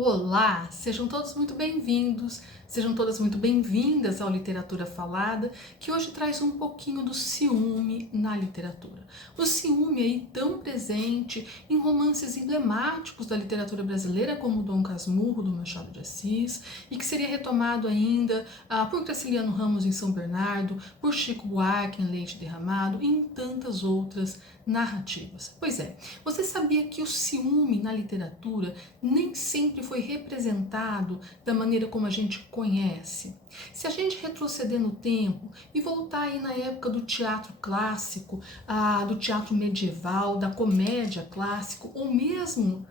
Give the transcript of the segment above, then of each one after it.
Olá, sejam todos muito bem-vindos, sejam todas muito bem-vindas ao Literatura Falada, que hoje traz um pouquinho do ciúme na literatura. O ciúme aí tão presente em romances emblemáticos da literatura brasileira, como Dom Casmurro, do Machado de Assis, e que seria retomado ainda por Graciliano Ramos em São Bernardo, por Chico Buarque em Leite Derramado e em tantas outras narrativas. Pois é, você sabia que o ciúme na literatura nem sempre foi representado da maneira como a gente conhece? Se a gente retroceder no tempo e voltar aí na época do teatro clássico, do teatro medieval, da comédia clássica, ou mesmo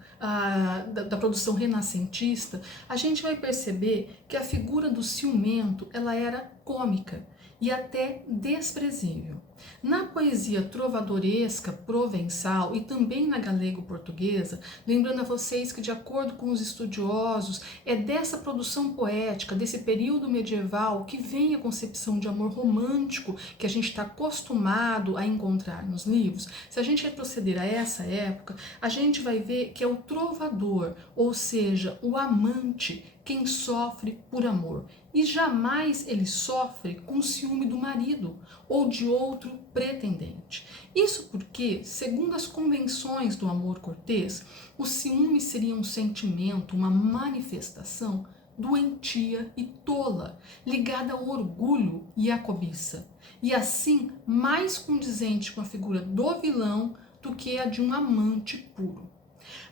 da produção renascentista, a gente vai perceber que a figura do ciumento ela era cômica e até desprezível. Na poesia trovadoresca provençal e também na galego-portuguesa, lembrando a vocês que, de acordo com os estudiosos, é dessa produção poética, desse período medieval, que vem a concepção de amor romântico que a gente está acostumado a encontrar nos livros. Se a gente retroceder a essa época, a gente vai ver que é o trovador, ou seja, o amante, quem sofre por amor. E jamais ele sofre com ciúme do marido ou de outro pretendente. Isso porque, segundo as convenções do amor cortês, o ciúme seria um sentimento, uma manifestação doentia e tola, ligada ao orgulho e à cobiça, e assim mais condizente com a figura do vilão do que a de um amante puro.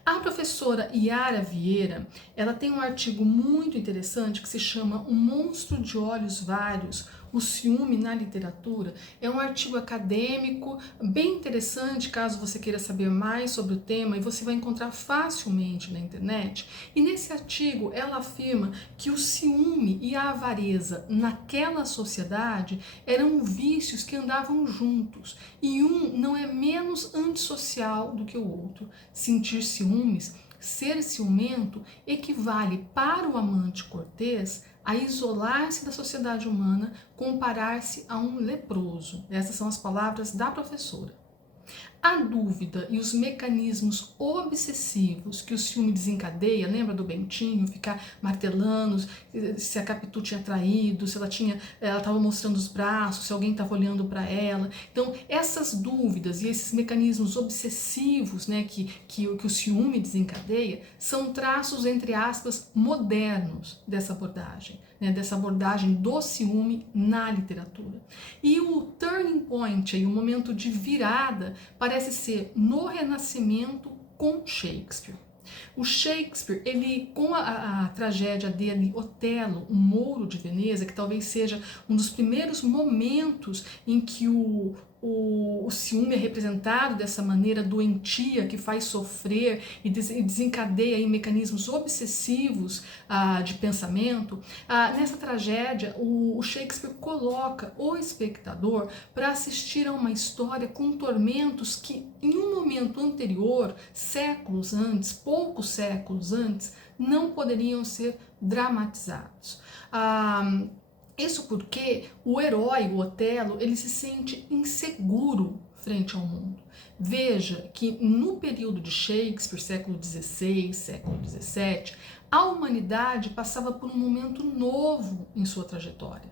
A professora Yara Vieira, ela tem um artigo muito interessante que se chama O Monstro de Olhos Vários, o ciúme na literatura. É um artigo acadêmico bem interessante, caso você queira saber mais sobre o tema, e você vai encontrar facilmente na internet. E nesse artigo ela afirma que o ciúme e a avareza naquela sociedade eram vícios que andavam juntos, e um não é menos antissocial do que o outro. Sentir ciúmes, ser ciumento, equivale para o amante cortês a isolar-se da sociedade humana, comparar-se a um leproso. Essas são as palavras da professora. A dúvida e os mecanismos obsessivos que o ciúme desencadeia, lembra do Bentinho, ficar martelando se a Capitu tinha traído, se ela estava mostrando os braços, se alguém estava olhando para ela. Então, essas dúvidas e esses mecanismos obsessivos, né, que o ciúme desencadeia, são traços, entre aspas, modernos dessa abordagem. Dessa abordagem do ciúme na literatura. E o turning point, o momento de virada, parece ser no Renascimento com Shakespeare. O Shakespeare, ele com a tragédia dele, Otelo, o Mouro de Veneza, que talvez seja um dos primeiros momentos em que o ciúme é representado dessa maneira doentia que faz sofrer e desencadeia aí mecanismos obsessivos de pensamento. Nessa tragédia, o Shakespeare coloca o espectador para assistir a uma história com tormentos que, em um momento anterior, séculos antes, poucos séculos antes, não poderiam ser dramatizados. Isso porque o herói, o Otelo, ele se sente inseguro frente ao mundo. Veja que no período de Shakespeare, século XVI, século XVII, a humanidade passava por um momento novo em sua trajetória.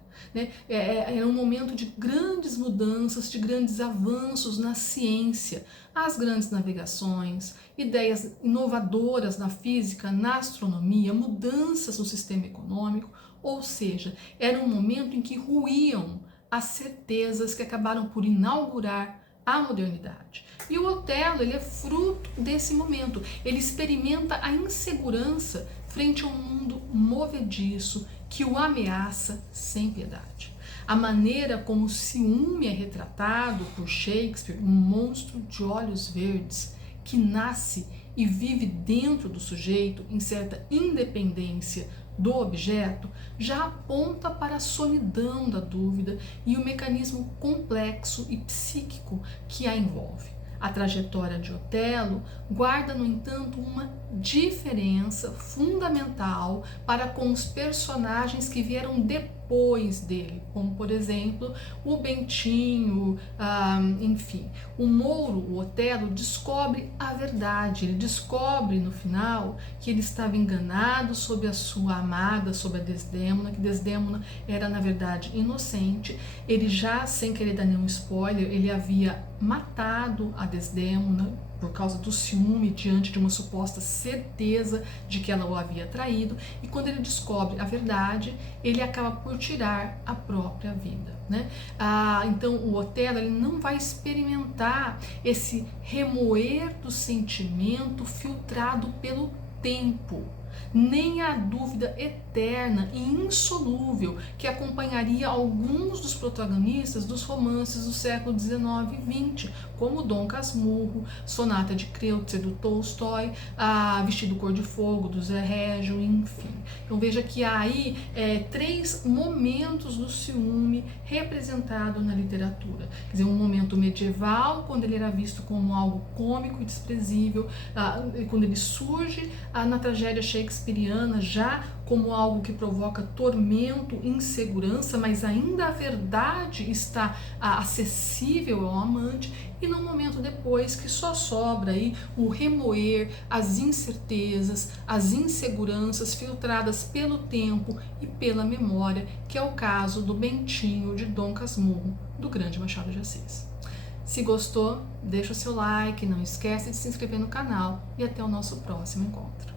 Era um momento de grandes mudanças, de grandes avanços na ciência, as grandes navegações, ideias inovadoras na física, na astronomia, mudanças no sistema econômico. Ou seja, era um momento em que ruíam as certezas que acabaram por inaugurar a modernidade. E o Otelo, ele é fruto desse momento. Ele experimenta a insegurança frente a um mundo movediço que o ameaça sem piedade. A maneira como o ciúme é retratado por Shakespeare, um monstro de olhos verdes que nasce e vive dentro do sujeito em certa independência do objeto, já aponta para a solidão da dúvida e o mecanismo complexo e psíquico que a envolve. A trajetória de Otelo guarda, no entanto, uma diferença fundamental para com os personagens que vieram depois depois dele, como por exemplo o Bentinho, enfim. O Mouro, o Otelo, descobre a verdade, ele descobre no final que ele estava enganado sobre a sua amada, sobre a Desdémona, que Desdémona era na verdade inocente. Ele já, sem querer dar nenhum spoiler, ele havia matado a Desdémona por causa do ciúme, diante de uma suposta certeza de que ela o havia traído, e quando ele descobre a verdade, ele acaba por tirar a própria vida, né? Então o Otelo, ele não vai experimentar esse remoer do sentimento filtrado pelo tempo, nem a dúvida eterna e insolúvel que acompanharia alguns dos protagonistas dos romances do século XIX e XX, como Dom Casmurro, Sonata de Kreutzer, do Tolstói, Vestido Cor de Fogo, do Zé Régio, enfim. Então veja que há aí 3 momentos do ciúme representado na literatura. Quer dizer, um momento medieval, quando ele era visto como algo cômico e desprezível, quando ele surge na tragédia shakespeariana já como algo que provoca tormento, insegurança, mas ainda a verdade está acessível ao amante, e no momento depois que só sobra aí o remoer, as incertezas, as inseguranças filtradas pelo tempo e pela memória, que é o caso do Bentinho de Dom Casmurro, do grande Machado de Assis. Se gostou, deixa o seu like, não esquece de se inscrever no canal e até o nosso próximo encontro.